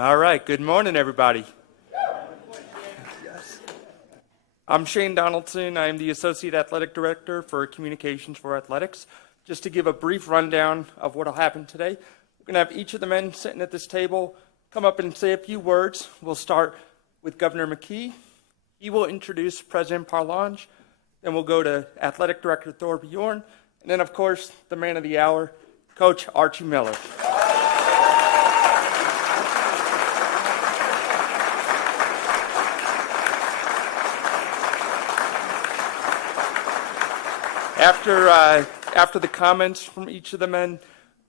All right, good morning, everybody. I'm Shane Donaldson. I am the Associate Athletic Director for Communications for Athletics. Just to give a brief rundown of what will happen today, we're going to have each of the men sitting at this table come up and say a few words. We'll start with Governor McKee. He will introduce President Parlance. Then we'll go to Athletic Director Thor Bjorn. And then, of course, the man of the hour, Coach Archie Miller. After the comments from each of the men,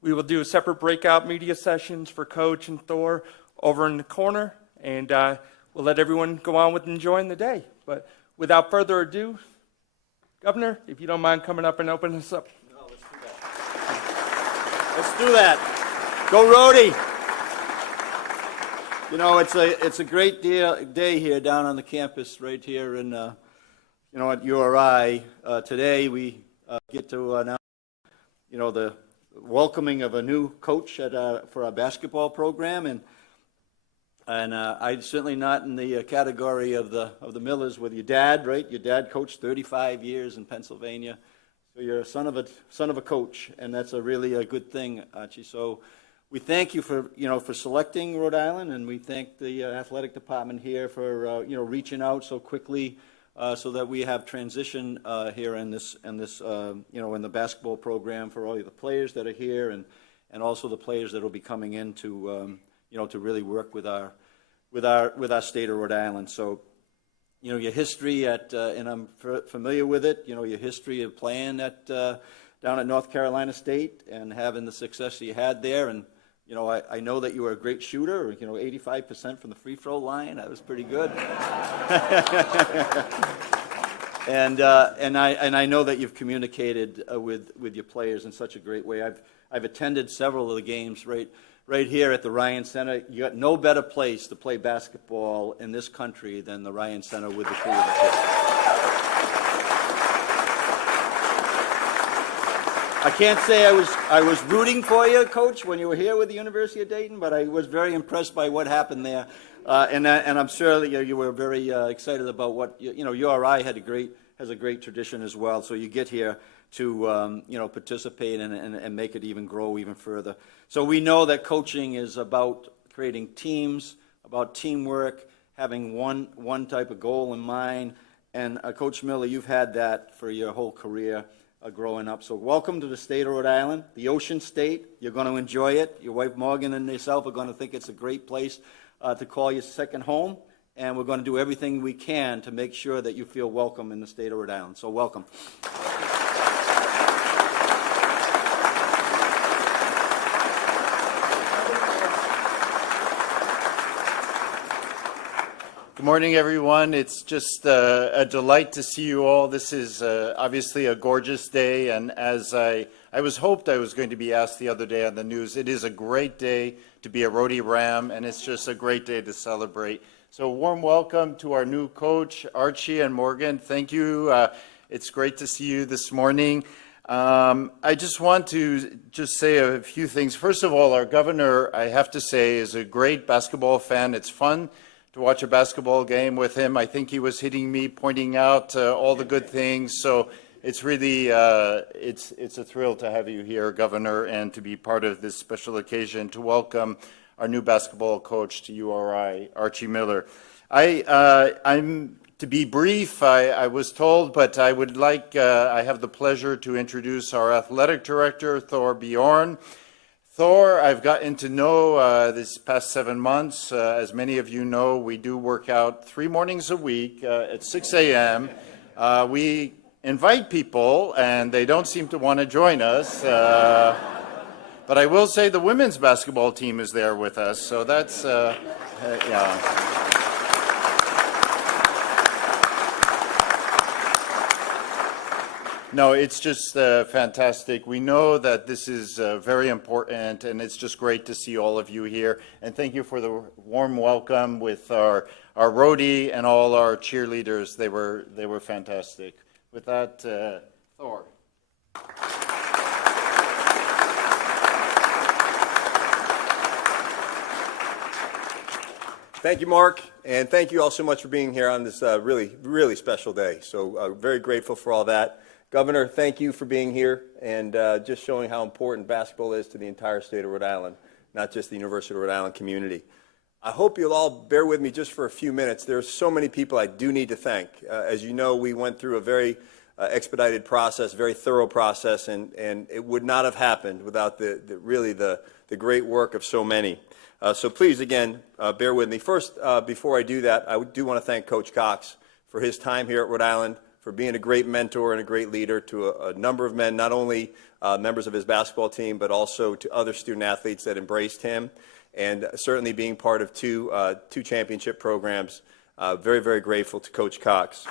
we will do a separate breakout media sessions for Coach and Thor over in the corner, and we'll let everyone go on with enjoying the day. But without further ado, Governor, if you don't mind coming up and opening us up. No, let's do that. Let's do that. Go Rhodey! You know, it's a great day here down on the campus right here in at URI. Today we get to announce, the welcoming of a new coach for our basketball program, and I'm certainly not in the category of the Millers with your dad, right? Your dad coached 35 years in Pennsylvania, so you're a son of a coach, and that's a really good thing, Archie. So we thank you for selecting Rhode Island, and we thank the athletic department here for reaching out so quickly. So that we have transition here in the basketball program for all of the players that are here, and also the players that will be coming in to really work with our state of Rhode Island. So, your history and I'm familiar with it. Your history of playing down at North Carolina State and having the success that you had there, and I know that you were a great shooter, 85% from the free throw line. That was pretty good. and I know that you've communicated with your players in such a great way. I've attended several of the games right here at the Ryan Center. You got no better place to play basketball in this country than the Ryan Center with the crew of the kids. I can't say I was rooting for you, Coach, when you were here with the University of Dayton, but I was very impressed by what happened there, and I'm sure that you were very excited about what URI has a great tradition as well. So you get here to participate and make it even grow even further. So we know that coaching is about creating teams, about teamwork, having one type of goal in mind, and Coach Miller, you've had that for your whole career. Growing up. So welcome to the state of Rhode Island, the Ocean State. You're going to enjoy it. Your wife Morgan and yourself are going to think it's a great place to call your second home, and we're going to do everything we can to make sure that you feel welcome in the state of Rhode Island. So welcome. Good morning, everyone. It's just a delight to see you all. This is obviously a gorgeous day, and as I was hoped I was going to be asked the other day on the news, it is a great day to be a Rhody Ram, and it's just a great day to celebrate. So warm welcome to our new coach, Archie and Morgan. Thank you. It's great to see you this morning. I just want to say a few things. First of all, our governor, I have to say, is a great basketball fan. It's fun to watch a basketball game with him. I think he was hitting me, pointing out all the good things. So it's really, it's a thrill to have you here, Governor, and to be part of this special occasion to welcome our new basketball coach to URI, Archie Miller. I'm to be brief, I was told, but I would like, I have the pleasure to introduce our athletic director, Thor Bjorn. Thor, I've gotten to know this past 7 months. As many of you know, we do work out 3 mornings a week at 6 a.m. We invite people, and they don't seem to want to join us. But I will say the women's basketball team is there with us, so that's, yeah. No, it's just fantastic. We know that this is very important, and it's just great to see all of you here. And thank you for the warm welcome with our roadie and all our cheerleaders. They were fantastic. With that, Thor. Thank you, Mark, and thank you all so much for being here on this really special day. So very grateful for all that. Governor, thank you for being here and just showing how important basketball is to the entire state of Rhode Island, not just the University of Rhode Island community. I hope you'll all bear with me just for a few minutes. There's so many people I do need to thank. As you know, we went through a very expedited process, very thorough process, and it would not have happened without the great work of so many. So please, again, bear with me. First, before I do that, I do want to thank Coach Cox for his time here at Rhode Island, for being a great mentor and a great leader to a number of men, not only members of his basketball team, but also to other student athletes that embraced him, and certainly being part of two championship programs. Very, very grateful to Coach Cox.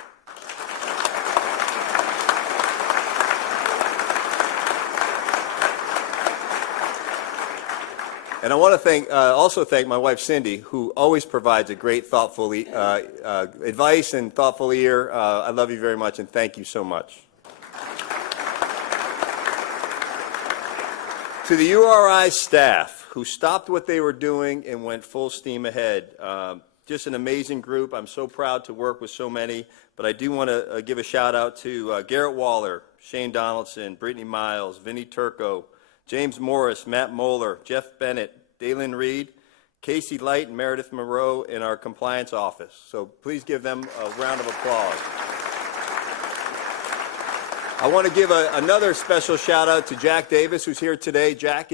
And I want to also thank my wife, Cindy, who always provides a great, thoughtful advice and thoughtful ear. I love you very much, and thank you so much. To the URI staff, who stopped what they were doing and went full steam ahead. Just an amazing group. I'm so proud to work with so many, but I do want to give a shout out to Garrett Waller, Shane Donaldson, Brittany Miles, Vinnie Turco, James Morris, Matt Moeller, Jeff Bennett, Dalen Reed, Casey Light, and Meredith Moreau in our compliance office. So please give them a round of applause. I want to give another special shout out to Jack Davis, who's here today. Jack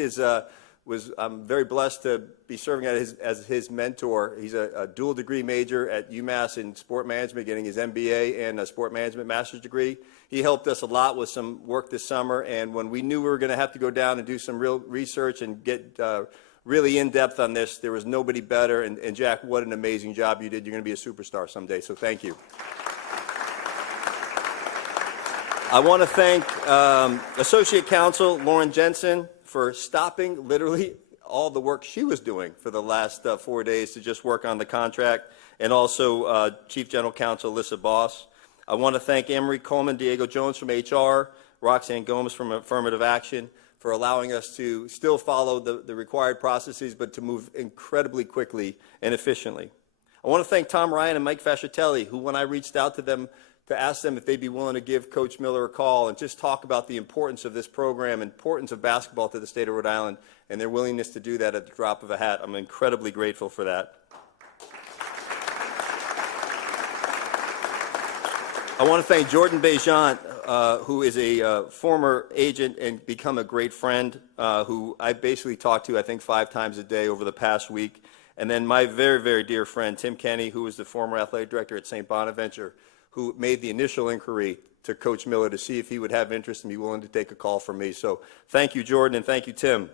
I'm very blessed to be serving as his mentor. He's a dual degree major at UMass in sport management, getting his MBA and a sport management master's degree. He helped us a lot with some work this summer, and when we knew we were going to have to go down and do some real research and get really in-depth on this, there was nobody better. And Jack, what an amazing job you did. You're going to be a superstar someday, so thank you. I want to thank Associate Counsel Lauren Jensen for stopping literally all the work she was doing for the last 4 days to just work on the contract, and also Chief General Counsel Alyssa Boss. I want to thank Emery Coleman, Diego Jones from HR, Roxanne Gomez from Affirmative Action for allowing us to still follow the required processes, but to move incredibly quickly and efficiently. I want to thank Tom Ryan and Mike Fascitelli, who, when I reached out to them to ask them if they'd be willing to give Coach Miller a call and just talk about the importance of this program, importance of basketball to the state of Rhode Island, and their willingness to do that at the drop of a hat. I'm incredibly grateful for that. I want to thank Jordan Bejant, who is a former agent and become a great friend, who I basically talked to, I think, 5 times a day over the past week. And then my very, very dear friend, Tim Kenny, who was the former athletic director at St. Bonaventure, who made the initial inquiry to Coach Miller to see if he would have interest and be willing to take a call from me. So thank you, Jordan, and thank you, Tim.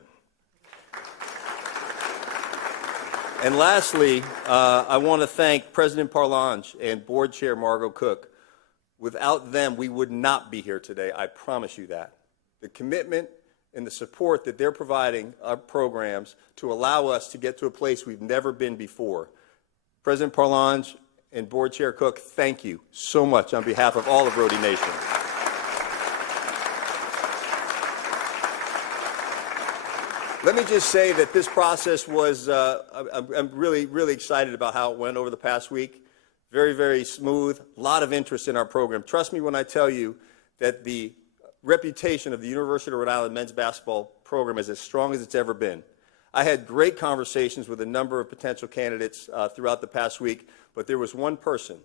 And lastly, I want to thank President Parlance and Board Chair Margot Cook. Without them, we would not be here today. I promise you that. The commitment and the support that they're providing our programs to allow us to get to a place we've never been before. President Parlance and Board Chair Cook, thank you so much on behalf of all of Rhody Nation. Let me just say that this process was, I'm really, really excited about how it went over the past week. Very, very smooth, a lot of interest in our program. Trust me when I tell you that the reputation of the University of Rhode Island men's basketball program is as strong as it's ever been. I had great conversations with a number of potential candidates throughout the past week, but there was one person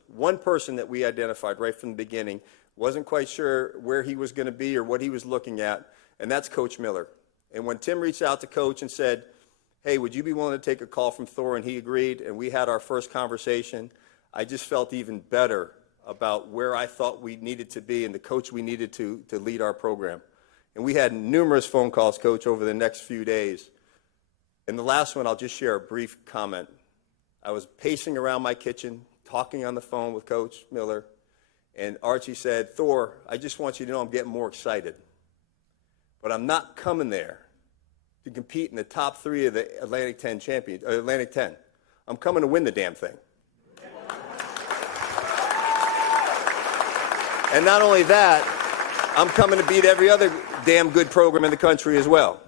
that we identified right from the beginning, wasn't quite sure where he was going to be or what he was looking at, and that's Coach Miller. And when Tim reached out to Coach and said, hey, would you be willing to take a call from Thor, and he agreed, and we had our first conversation, I just felt even better about where I thought we needed to be and the coach we needed to lead our program. And we had numerous phone calls, Coach, over the next few days. And the last one, I'll just share a brief comment. I was pacing around my kitchen, talking on the phone with Coach Miller, and Archie said, Thor, I just want you to know I'm getting more excited. But I'm not coming there to compete in the top 3 of the Atlantic 10. I'm coming to win the damn thing. And not only that, I'm coming to beat every other damn good program in the country as well.